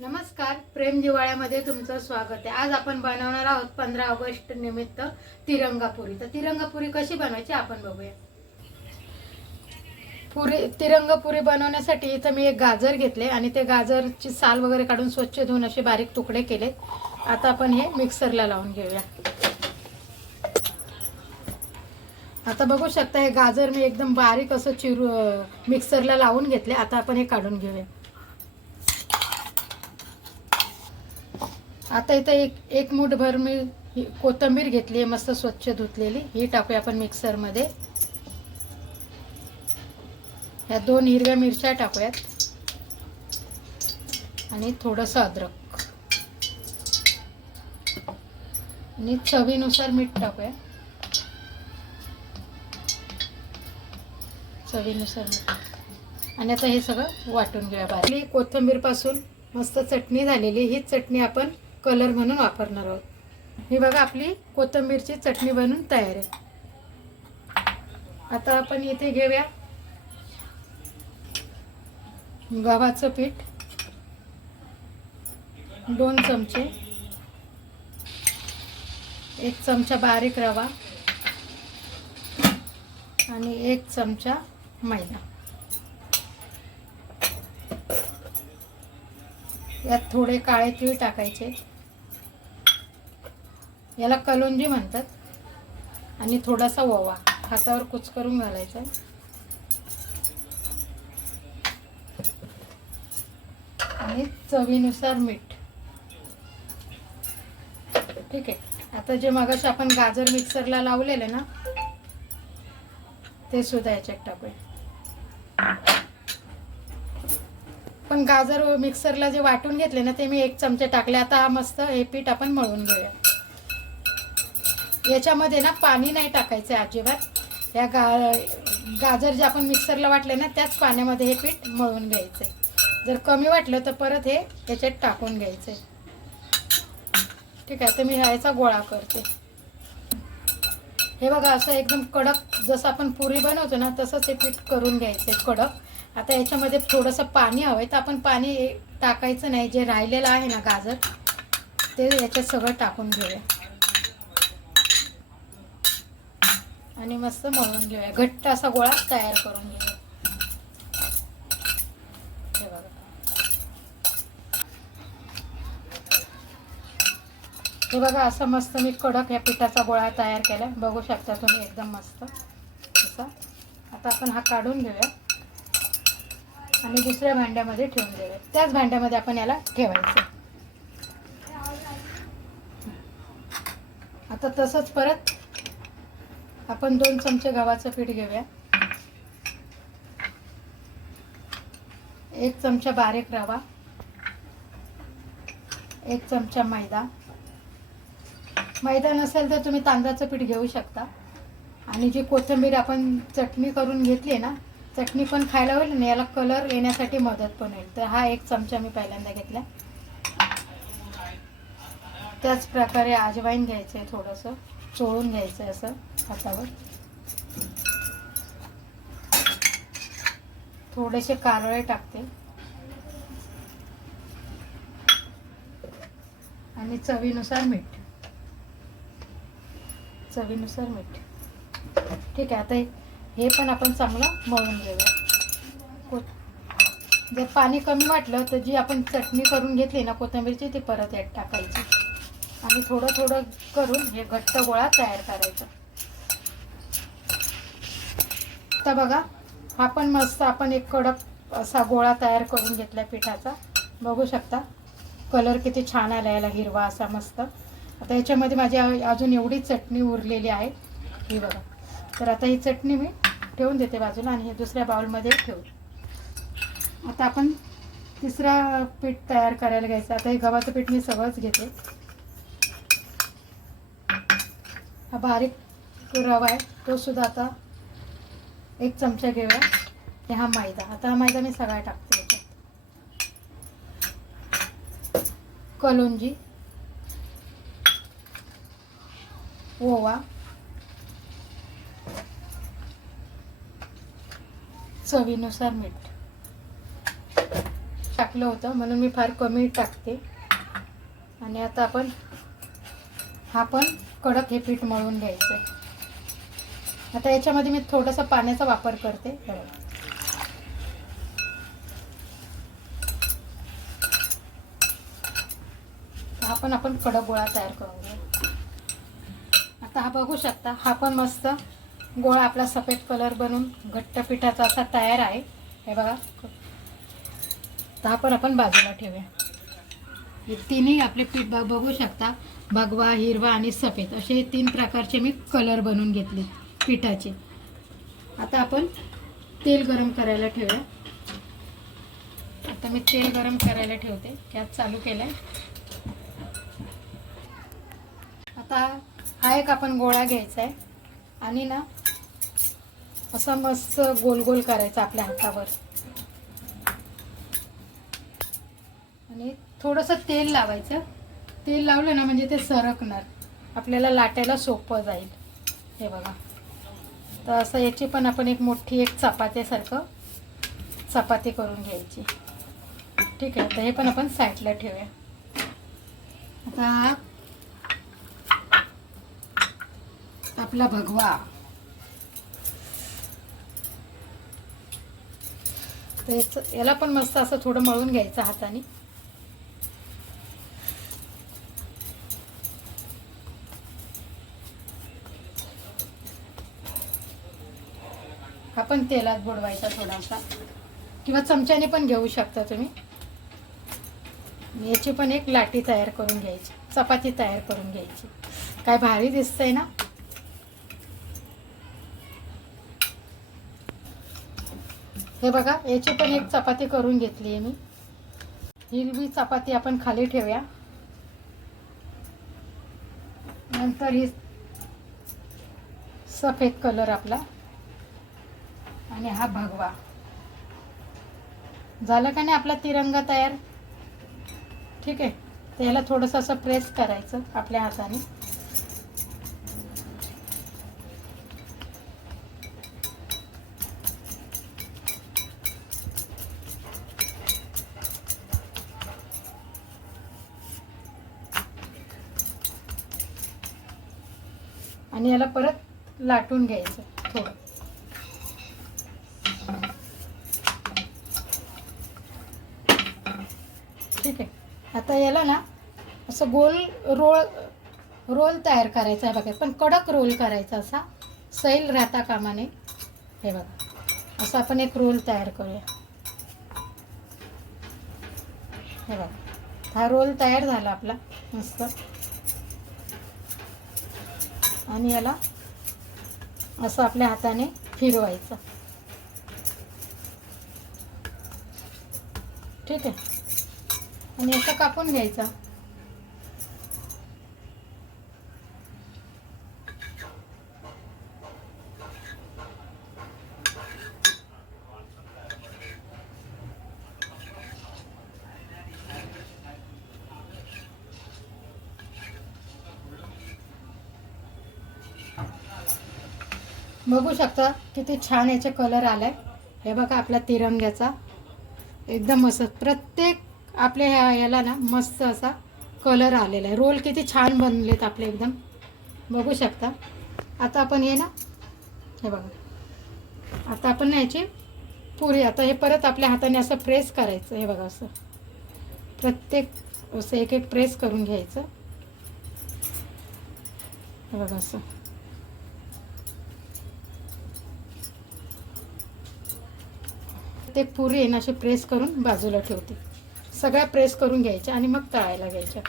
नमस्कार प्रेम दिवाळ्यामध्ये तुमचं स्वागत आहे. आज आपण बनवणार आहोत पंधरा ऑगस्ट निमित्त तिरंगापुरी. तर तिरंगापुरी कशी बनवायची आपण बघूया. पुरी तिरंगापुरी बनवण्यासाठी इथं मी एक गाजर घेतले आणि ते गाजरची साल वगैरे काढून स्वच्छ धुवून असे बारीक तुकडे केले आता आपण हे मिक्सरला लावून घेऊया. आता बघू शकता हे गाजर मी एकदम बारीक असं चिरू मिक्सरला लावून घेतले. आता आपण हे काढून घेऊया. आता इथं एक एक मूठभर मी कोथंबीर कोथिंबीर घेतली आहे मस्त स्वच्छ धुतलेली. ही टाकूया आपण मिक्सरमध्ये. ह्या दोन हिरव्या मिरच्या टाकूयात. आणि थोडंसं अद्रक. आणि चवीनुसार मीठ टाकूया. चवीनुसार मीठ. आणि आता हे सगळं वाटून घेऊया बारली कोथिंबीरपासून मस्त चटणी झालेली. ही चटणी आपण कलर म्हणून वापरणार आहोत. ही बघा आपली कोथिंबीरची चटणी बनून तयार आहे. आता आपण इथे घेऊया गव्हाचं पीठ. दोन चमचे. एक चमचा बारीक रवा. आणि एक चमचा मैदा. यात थोडे काळे तीळ टाकायचे. याला कलोंजी म्हणतात. आणि थोडासा ओवा हातावर कुच करून घालायचा. आणि चवीनुसार मीठ. ठीक आहे. आता जे मगाशी आपण गाजर मिक्सरला लावलेले ना ते सुद्धा याच्यात टाकूया. पण गाजर मिक्सरला जे वाटून घेतले ना ते मी एक चमचे टाकले. आता हा मस्त हे पीठ आपण मळून घेऊया. याच्यामध्ये ना पाणी नाही टाकायचं अजिबात. या गा गाजर जे आपण मिक्सरला वाटले ना त्याच पाण्यामध्ये हे पीठ मळून घ्यायचं जर कमी वाटलं तर परत हे याच्यात टाकून घ्यायचं ठीक आहे तर मी ह्याचा गोळा करते. हे बघा असं एकदम कडक जसं आपण पुरी बनवतो ना तसंच हे पीठ करून घ्यायचं कडक. आता याच्यामध्ये थोडंसं पाणी हवं आहे तर आपण पाणी टाकायचं नाही जे राहिलेलं आहे ना गाजर ते याच्यात सगळं टाकून घेऊया. आणि मस्त मळून घेऊया. घट्ट असा गोळा तयार करून घेऊया. हे बघा. असं मस्त मी कडक या पिठाचा गोळा तयार केला. बघू शकता तुम्ही एकदम मस्त. असा. आता आपण हा काढून घेऊया. आणि दुसऱ्या भांड्यामध्ये ठेवून देऊया. त्याच भांड्यामध्ये आपण याला ठेवायचं. आता तसंच परत आपण दोन चमचे गव्हाचं पीठ घेऊया. एक चमचा बारीक रवा. एक चमचा मैदा. मैदा नसेल तर तुम्ही तांदळाचं पीठ घेऊ शकता. आणि जी कोथिंबीर आपण चटणी करून घेतली आहे ना चटणी पण खायला होईल आणि याला कलर येण्यासाठी मदत पण होईल. तर हा एक चमचा मी पहिल्यांदा घेतला. त्याच प्रकारे आजवाईन घ्यायचं आहे थोडंसं. चोळून घ्यायचं आहे असं हातावर. थोडेसे कारळे टाकते. आणि चवीनुसार मीठ. चवीनुसार मीठ. ठीक आहे आता हे- पण आपण चांगलं मळून घेऊया. को जर पाणी कमी वाटलं तर जी आपण चटणी करून घेतली ना कोथिंबीरची ती परत यात टाकायची. आणि थोडं थोडं करून हे घट्ट गोळा तयार करायचा. तर बघा हा पण मस्त आपण एक कडक असा गोळा तयार करून घेतला पिठाचा. बघू शकता कलर किती छान आला याला हिरवा असा मस्त. आता याच्यामध्ये माझी अजून एवढी चटणी उरलेली आहे. ही बघा. तर आता ही चटणी मी ठेवून देते बाजूला आणि हे दुसऱ्या बाउलमध्ये ठेवू. आता आपण तिसरा पीठ तयार करायला घ्यायचं. आता हे गव्हाचं पीठ मी सगळंच घेते. हा बारीक रवा आहे. तो सुद्धा आता एक चमचा घेऊया. आणि हा मैदा. आता हा मैदा मी सगळा टाकते याच्यात. कलोंजी ओवा चवीनुसार मीठ. टाकलं होतं म्हणून मी फार कमी टाकते. आणि आता आपण हा पण कडक हे पीठ मळून घ्यायचं आहे आता याच्यामध्ये मी थोडंसं पाण्याचा वापर करते. हा पण आपण कडक गोळा तयार करून घेऊ आता हा बघू शकता हा पण मस्त गोळा आपला सफेद कलर बनून घट्ट पिठाचा असा तयार आहे. हे बघा. तर हा पण आपण बाजूला ठेवूया. हे तिन्ही आपले पीठ बघू शकता. भगवा हिरवा आणि सफेद असे हे तीन प्रकारचे मी कलर बनवून घेतले पिठाचे. आता आपण तेल गरम करायला ठेवूया. आता मी तेल गरम करायला ठेवते. गॅस चालू केलाय. आता हा एक आपण गोळा घ्यायचा आहे आणि ना असा मस्त गोल गोल करायचा आपल्या हातावर. आणि थोडंसं तेल लावायचं. तेल लावलं ना म्हणजे ते सरकणार. आपल्याला लाटायला सोपं जाईल. हे बघा. तर असं याची पण आपण एक मोठी एक चपात्यासारखं चपाती करून घ्यायची. ठीक आहे तर हे पण आपण साईडला ठेवूया. आता आपला भगवा. तर याचं- याला पण मस्त असं थोडं मळून घ्यायचं हाताने. पण तेलात बुडवायचा थोडासा. किंवा चमच्याने पण घेऊ शकता तुम्ही. याची पण एक लाटी तयार करून घ्यायची. चपाती तयार करून घ्यायची. काय भारी दिसतंय ना? हे बघा याची पण एक चपाती करून घेतली आहे मी. हिरवी चपाती आपण खाली ठेवूया. नंतर ही सफेद कलर आपला. आणि हा भगवा. झालं का नाही आपला तिरंगा तयार? ठीक आहे. त्याला थोडंसं असं प्रेस करायचं आपल्या हाताने. आणि याला परत लाटून घ्यायचं थोडं ठीक आहे. आता याला ना असं गोल रोल रोल तयार करायचा आहे बघा. पण कडक रोल करायचा असा. सैल राहता कामाने. हे बघा. असं आपण एक रोल तयार करूया. हे बघा. हा रोल तयार झाला आपला. मस्त. आणि याला असं आपल्या हाताने फिरवायचं. ठीक आहे. आणि याचा कापून घ्यायचा. बघू शकता किती छान याचे कलर आलाय. हे बघा आपला तिरंग्याचा. एकदम मस्त. प्रत्येक आपल्या ह्या याला ना मस्त असा कलर आलेला आहे. रोल किती छान बनलेत आपले एकदम. बघू शकता. आता आपण हे ना हे बघा. आता आपण ना याची पुरी आता हे परत आपल्या हाताने असं प्रेस करायचं हे बघा असं. प्रत्येक असं एक एक प्रेस करून घ्यायचं. हे बघा असं. ते पुरी आहे ना अशी प्रेस करून बाजूला ठेवते. सगळ्या प्रेस करून घ्यायच्या आणि मग तळायला घ्यायच्या.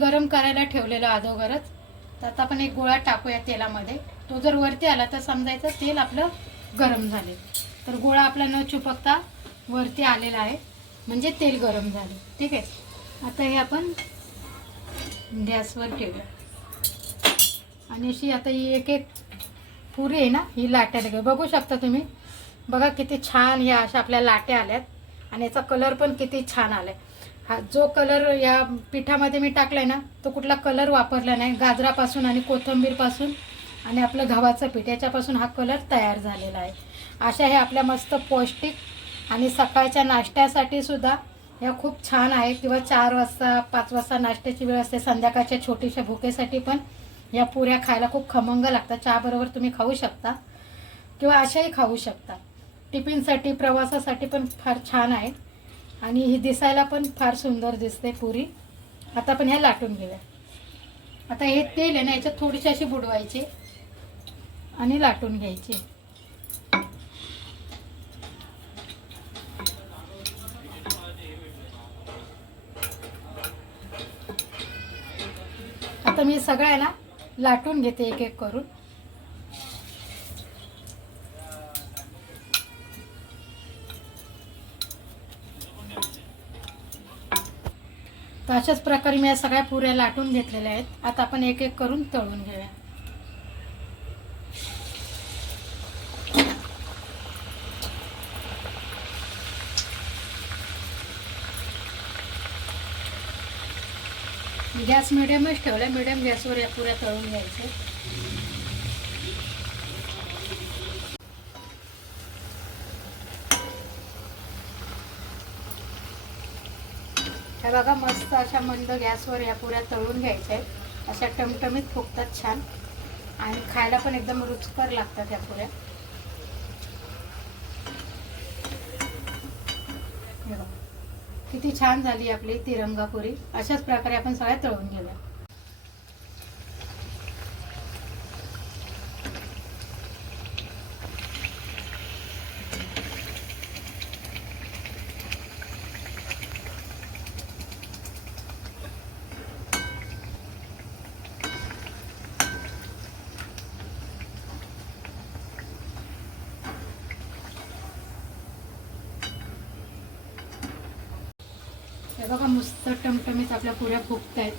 गरम करायला ठेवलेलं अगोदरच तर आता आपण एक गोळा टाकूया तेलामध्ये. तो जर वरती आला तर समजायचं तेल आपलं गरम झाले तर गोळा आपला न चुपकता वरती आलेला आहे. म्हणजे तेल गरम झाले ठीक आहे? आता हे आपण गॅसवर ठेवूया. आणि अशी आता ही एक एक पुरी आहे ना ही लाटायला घ्या. बघू शकता तुम्ही? बघा किती छान ह्या अशा आपल्या लाट्या आल्यात. आणि याचा कलर पण किती छान आलाय. हा जो कलर या पिठामध्ये मी टाकलाय ना तो कुठला कलर वापरला नाही. गाजरापासून आणि कोथिंबीरपासून आणि आपलं गव्हाचं पीठ याच्यापासून हा कलर तयार झालेला आहे. अशा हे आपल्या मस्त पौष्टिक आणि सकाळच्या नाश्त्यासाठी सुद्धा ह्या खूप छान आहे किंवा चार वाजता पाच वाजता नाश्त्याची वेळ असते. संध्याकाळच्या छोटीशा भुकेसाठी पण या पुऱ्या खायला खूप खमंग लागतात. चहाबरोबर तुम्ही खाऊ शकता. किंवा अशाही खाऊ शकता. टिफिनसाठी प्रवासासाठी पण फार छान आहे आणि ही दिसायला पण फार सुंदर दिसते पुरी. आता आपण ह्या लाटून घेऊया. आता हे तेल आहे ना याच्यात थोडीशी अशी बुडवायची आणि लाटून घ्यायची. आता मी सगळं ना लाटून घेते एक एक करून. तर अशाच प्रकारे मी या सगळ्या पुऱ्या लाटून घेतलेल्या आहेत. आता आपण एक एक करून तळून घेऊया. गॅस मिडियमच ठेवला मिडियम गॅसवर या पुऱ्या तळून घ्यायचं हे बघा मस्त अशा मंद गॅसवर या पुऱ्या तळून घ्यायच्या आहेत. अशा टमटमीत फुगतात छान. आणि खायला पण एकदम रुचकर लागतात या पुऱ्या. हे बघा. किती छान झाली आपली तिरंगा पुरी. अशाच प्रकारे आपण सगळ्या तळून घेऊया. बघा मस्त टमटमीत आपल्या पुऱ्या फुगत आहेत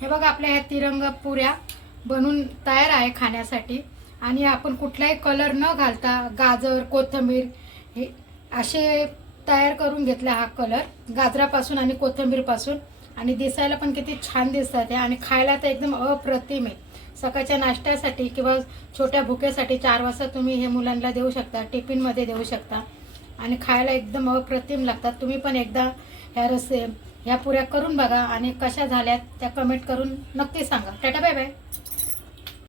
हे बघा आपल्या ह्या तिरंगा पुऱ्या बनून तयार आहे खाण्यासाठी. आणि आपण कुठलाही कलर न घालता गाजर कोथिंबीर हे असे तयार करून घेतला हा कलर. गाजरापासून आणि कोथिंबीरपासून. आणि दिसायला पण किती छान दिसतात हे. आणि खायला तर एकदम अप्रतिम आहे. सकाळच्या नाश्त्यासाठी किंवा छोट्या भुकेसाठी चार वाजता तुम्ही हे मुलांना देऊ शकता टिफिनमध्ये देऊ शकता. आणि खायला एकदम अप्रतिम लागतात. तुम्ही पण एकदा ह्या रसे ह्या पुऱ्या करून बघा आणि कशा झाल्यात त्या कमेंट करून नक्की सांगा. टाटा बाय बाय.